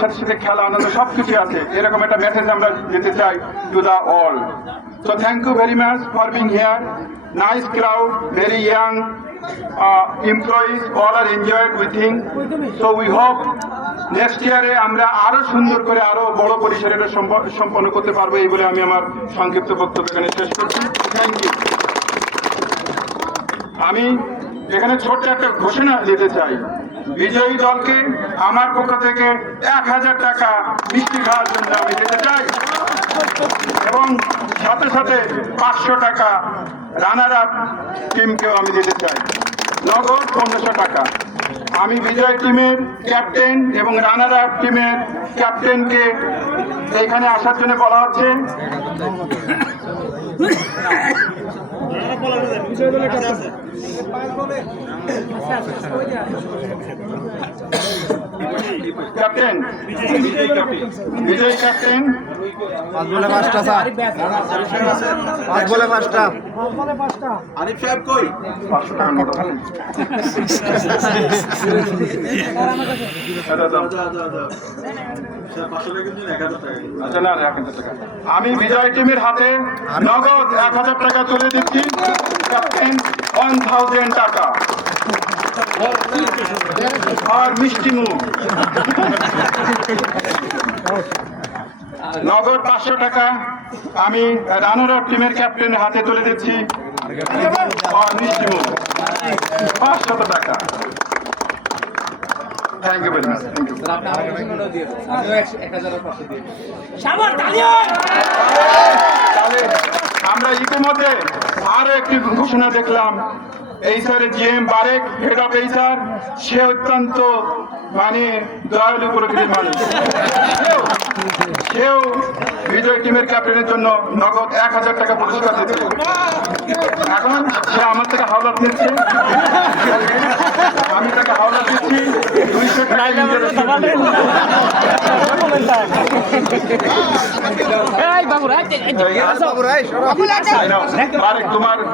সাথে সাথে খেলা আনন্দ সবকিছু আছে, এরকম একটা মেসেজ আমরা দিতে চাই to the all. So thank you very much for being here. Nice crowd, very young employees, all are enjoyed we think. So we hope next year আমরা আরো সুন্দর করে আরো বড় পরিসরে এটা সম্পন্ন করতে পারবো, এই বলে আমি আমার সংক্ষিপ্ত বক্তব্য এখানে শেষ করছি। Thank you. আমি এখানে ছোট্ট একটা ঘোষণা দিতে চাই, বিজয়ী দলকে আমার পক্ষ থেকে 1000 টাকা মিষ্টি খাওয়ার জন্য আমি দিতে চাই এবং সাথে সাথে 500 টাকা রানার আপ টিমকেও আমি দিতে চাই, নগদ 1500 টাকা। আমি বিজয় টিমের ক্যাপ্টেন এবং রানার আপ টিমের ক্যাপ্টেনকে এখানে আসার জন্য বলা হচ্ছে। ক্যাপ্টেন বিজয় ক্যাপ্টেন 5 বলে 5টা স্যার, 5 বলে 5টা। আরিফ সাহেব কই? 500 টাকা নোট আছে। আচ্ছা না 1000 টাকা আমি বিজয় টিমের হাতে নগদ 1000 টাকা তুলে দিচ্ছি। ক্যাপ্টেন 1000 টাকা আর মিষ্টি মুখ। নগদ 500 টাকা আমি রানার আপ টিমের ক্যাপ্টেনের হাতে তুলে দিচ্ছি আর মিষ্টি মুখ 500 টাকা। Thank you very much. Thank you. তাহলে আমরা ইতিমধ্যে আরো একটি ঘোষণা দেখলাম, এইচআরের GM Barek, head of HR, সে অত্যন্ত মানে দয়ালু প্রকৃতির মানুষ, সেও বিজয় টিমের ক্যাপ্টেনের জন্য নগদ 1000 টাকা পুরস্কার দিচ্ছে। এখন সে আমার থেকে হাওলাত নিচ্ছে, আমি তাকে হাওলাত দিচ্ছি 200 টাকা।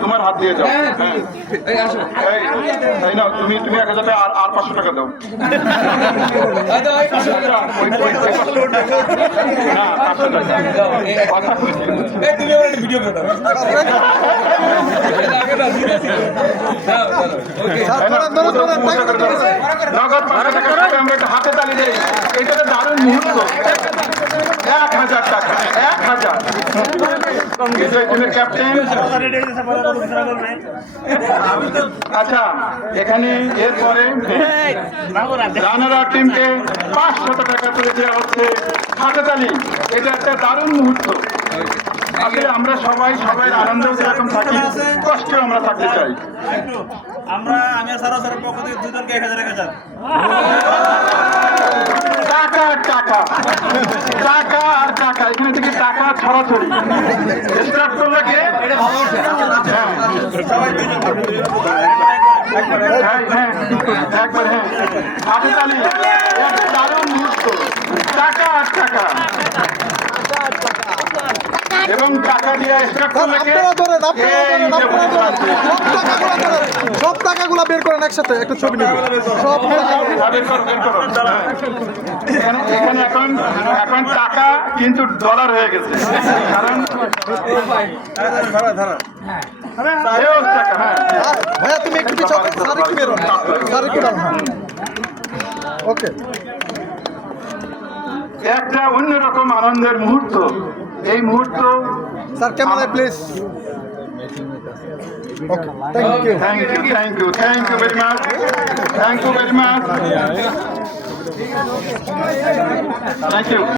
তোমার হাত দিয়ে যাও। তুমি 1000 টাকা আর 500 টাকা দাও। নগদ 500 টাকা আমরা একটা হাতে তালি দিই, এটা তো দারুণ মুহূর্ত। 1000 টাকা 1000 বিজয় টিমের ক্যাপ্টেন। আচ্ছা এখানে এরপরে রানার আপ টিমকে 500 টাকা তুলে দেওয়া হচ্ছে, হাতে তালি। এটা একটা দারুণ মুহূর্ত। আসলে আমরা সবাই আনন্দ যেরকম থাকি, কষ্টে আমরা থাকতে চাই। আমি আর সারা সারা পক্ষ থেকে 2 দলকে 1000 টাকা টাকা টাকা টাকা আর টাকা, এখানে থেকে টাকা ছড়াছড়ি স্টার্ট করলে কে? একবার হ্যাঁ হাতে তালি, দারুণ মুহূর্ত। টাকা আর টাকা এবং টাকা দিয়ে স্টার্ট করলে কে? সব টাকাগুলো বের করেন একসাথে, একটা ছবি নেবেন। সব এখানে এখন টাকা কিন্তু ডলার হয়ে গেছে, কারণ ভাইয়া তুমি একটু পিছনে স্যার একটু বেরো, স্যার একটু দাও। ওকে, একটা অন্যরকম আনন্দের মুহূর্ত এই মুহূর্ত। স্যার ক্যামেরায় please. Okay, thank you very much. Thank you.